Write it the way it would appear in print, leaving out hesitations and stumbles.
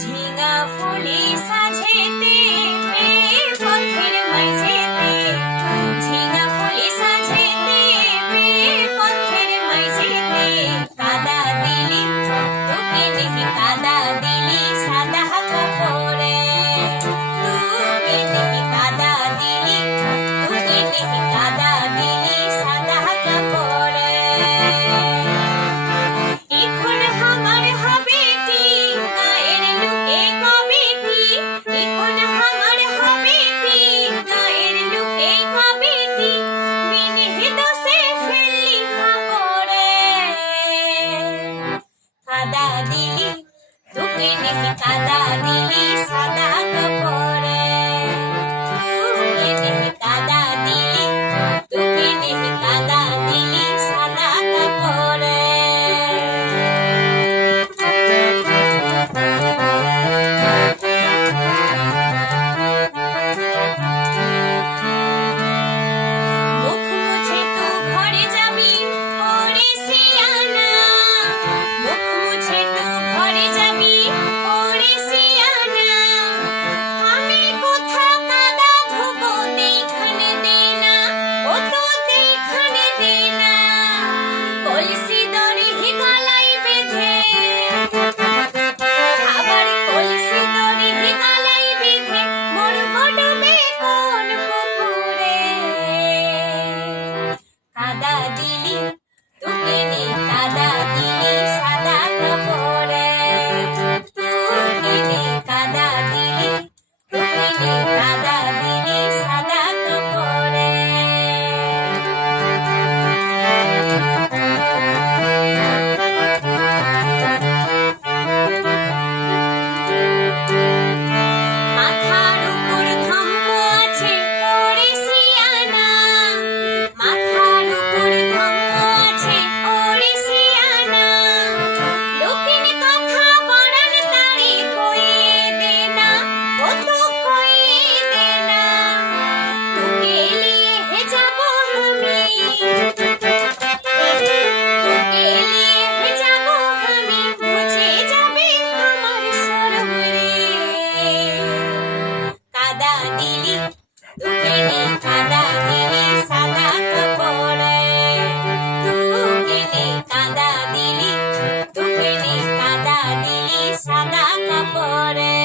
ঝিঙা ফুলি সাজেতে পেয়ে পথের মাঝেতে, ঝিঙা ফুলি সাজেতে পেয়ে পথের মাঝেতে, কাদা দিলি তোকে দেখি কাদা দিলি সাদা কাপড়ে, তোকে দেখি কাদা দিলি তোকে দেখি কাদা দিলি সাদা কাপড়ে। এখন আমার হবে কি গায়ের লোকে কবে কি, এখন আমার হবে কি গায়ের লোকে কবে কি, বিনে দোষে ফেললি কাপড়ে, কাদা দিলি তোকে দেখি কাদা দিলি সাদা কাপড়ে, তোকে দেখি কাদা দিলি তোকে দেখি কাদা দিলি সাদা কাপড়ে। মুখ মুছে তো ঘরে যাবি ওরে সিয়ানা, মুখ মুছে তো ঘরে যাবি ওরে সিয়ানা, আমি কোথা কাদা ধোবো দেখানে দে না, ও তো দেখানে দে না, কলসি দড়ি গলায় বেঁধে, আবার কলসি দড়ি গলায় বেঁধে মোর বডবে কোন পুকুরে, কাদা দিলি তোকে নে কাদা দিলি সাদা কাপড়ে, তোকে নে কাদা দিলি তোকে নে কাদা দিলি সাদা কাপড়ে। মাথার উপর ধম্ম আছে ওরে সিয়ানা, মাথার উপর ধম্ম আছে ওরে সিয়ানা, লোকের কথা বড়ান তারে কইয়ে দে না, ও তো কইয়ে দে না, তোকে লিয়ে যাব আমি, তোকে লিয়ে যাব আমি, বুঝে যাবে আমার সরমরে, কাদা দিলি তোকে নে কাদা দিলি সাদা কাপড়ে, তোকে নে কাদা দিলি তোকে নে কাদা দিলি সাদা কাপড়ে।